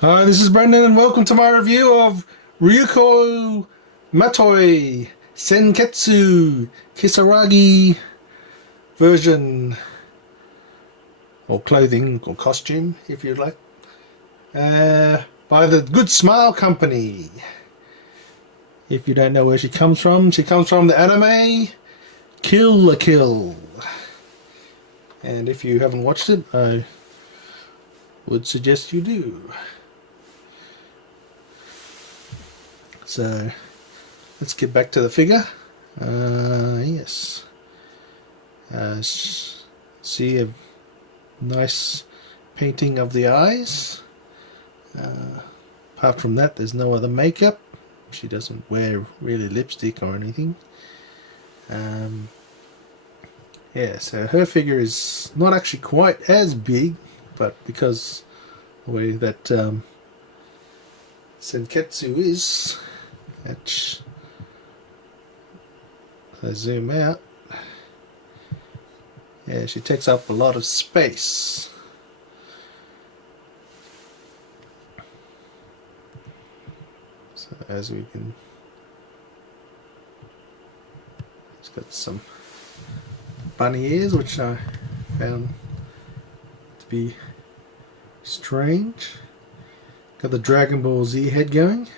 Hi, this is Brendan and welcome to my review of Ryuko Matoi Senketsu Kisaragi version, or clothing or costume if you'd like, by the Good Smile Company. If you don't know where she comes from the anime Kill la Kill. And if you haven't watched it, I would suggest you do. So let's get back to the figure. Yes. See a nice painting of the eyes. Apart from that, there's no other makeup. She doesn't wear really lipstick or anything. Yeah, so her figure is not actually quite as big, but because the way that Senketsu is, if I zoom out, yeah, she takes up a lot of space. So as we can, it's got some bunny ears, which I found to be strange. Got the Dragon Ball Z head going.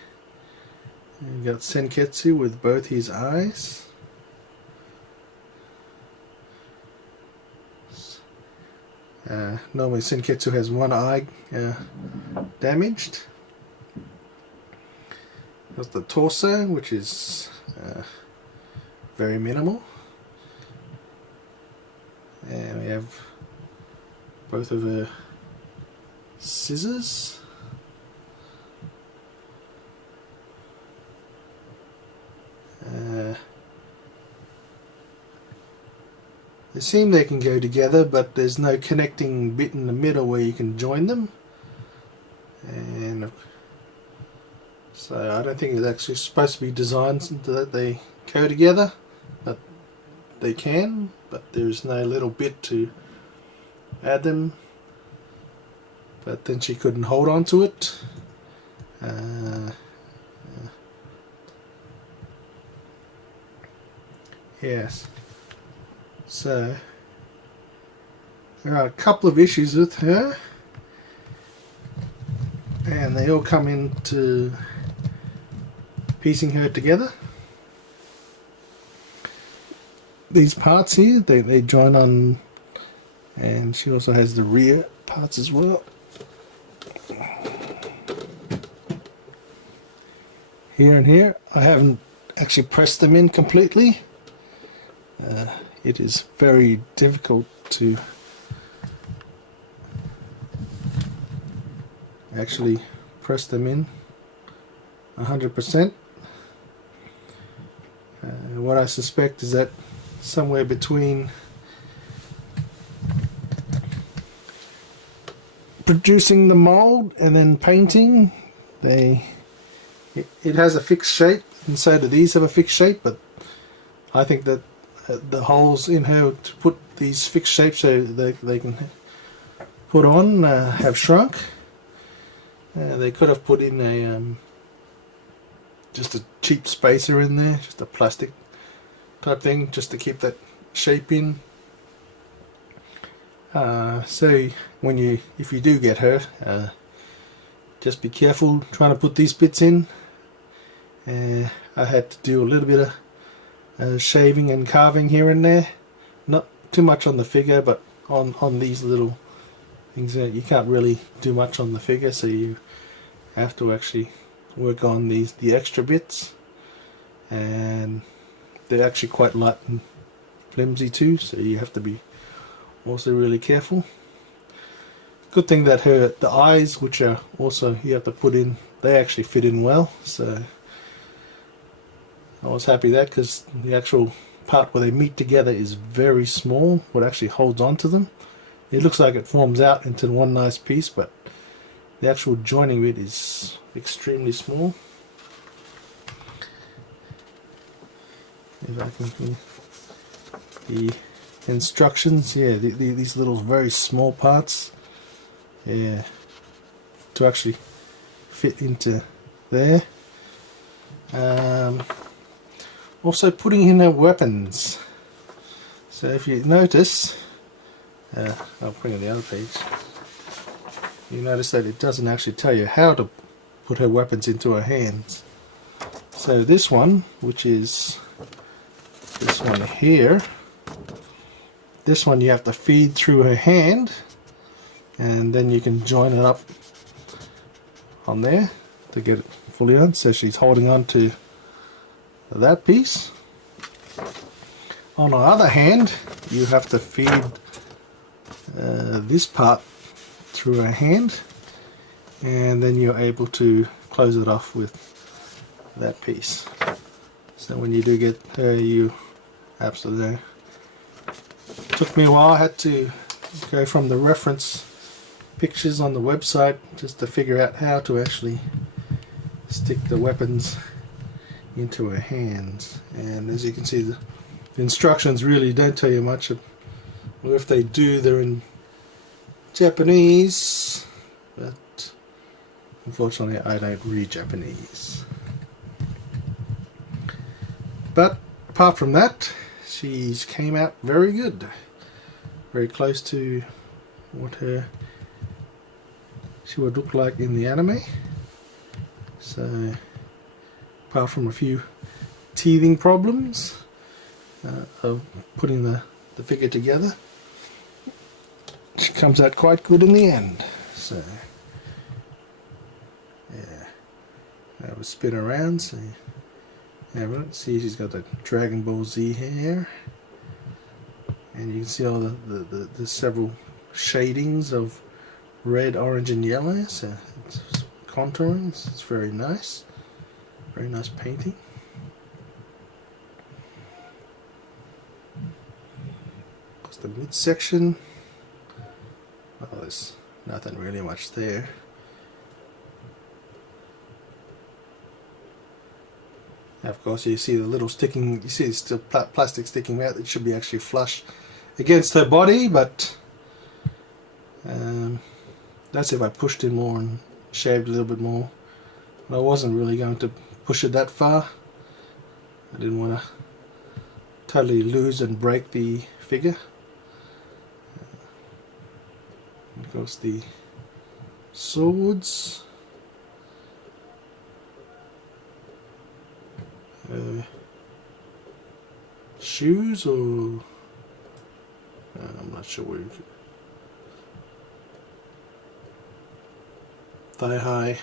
And you got Senketsu with both his eyes. Normally Senketsu has one eye damaged. There's the torso, which is very minimal. And we have both of her scissors. They seem they can go together, but there's no connecting bit in the middle where you can join them. And so I don't think it's actually supposed to be designed so that they go together, but they can, but there's no little bit to add them. But then she couldn't hold on to it. Yes. So there are a couple of issues with her, and they all come into piecing her together. These parts here, they join on, and she also has the rear parts as well. Here and here, I haven't actually pressed them in completely. It is very difficult to actually press them in 100%. What I suspect is that somewhere between producing the mold and then painting, it has a fixed shape, and so do these have a fixed shape, but I think that the holes in her to put these fixed shapes so they can put on have shrunk. They could have put in a just a cheap spacer in there, just a plastic type thing, just to keep that shape in. So if you do get her, just be careful trying to put these bits in. I had to do a little bit of shaving and carving here and there, not too much on the figure, but on these little things. You can't really do much on the figure, so you have to actually work on the extra bits, and they're actually quite light and flimsy too, so you have to be also really careful. Good thing that the eyes, which are also you have to put in, they actually fit in well, so I was happy that, because the actual part where they meet together is very small, what actually holds on to them. It looks like it forms out into one nice piece, but the actual joining bit is extremely small. If I can, the instructions, yeah, these little very small parts, yeah, to actually fit into there. Also putting in her weapons. So if you notice, I'll bring in the other page. You notice that it doesn't actually tell you how to put her weapons into her hands. So this one, which is this one here, this one you have to feed through her hand, and then you can join it up on there to get it fully on. So she's holding on to that piece. On the other hand, you have to feed this part through her hand, and then you're able to close it off with that piece. So when you do get her, you absolutely, took me a while. I had to go from the reference pictures on the website just to figure out how to actually stick the weapons into her hands. And as you can see, the instructions really don't tell you much, or if they do, they're in Japanese, but unfortunately I don't read Japanese. But apart from that, she came out very good, very close to what she would look like in the anime. So apart from a few teething problems of putting the figure together, she comes out quite good in the end. So yeah, have a spin around. So yeah, see, she's got the Dragon Ball Z hair, and you can see all the several shadings of red, orange, and yellow. So it's contouring. It's very nice painting. That's the midsection. Oh, there's nothing really much there. Now, of course, you see the little sticking, you see it's still plastic sticking out. It should be actually flush against her body, but that's if I pushed in more and shaved a little bit more. But I wasn't really going to push it that far. I didn't want to totally lose and break the figure. Of course, the swords. Shoes, or I'm not sure where you could, thigh high.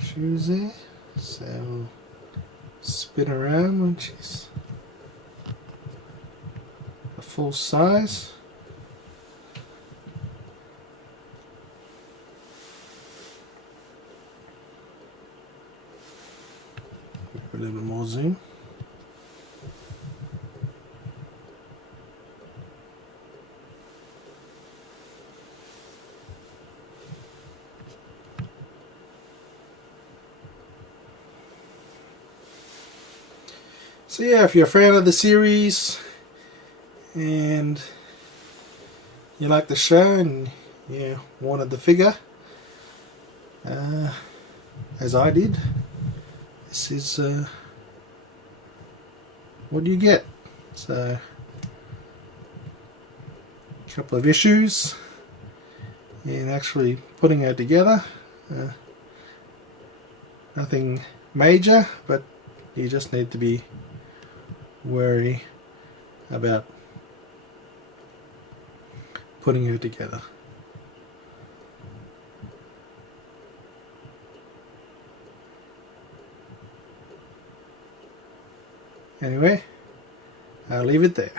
Shoes there, so spin around when she's a full size. A little bit more zoom. So yeah, if you're a fan of the series and you like the show and you wanted the figure, as I did, this is what you get. So a couple of issues in actually putting her together. Nothing major, but you just need to be wary about putting her together. Anyway, I'll leave it there.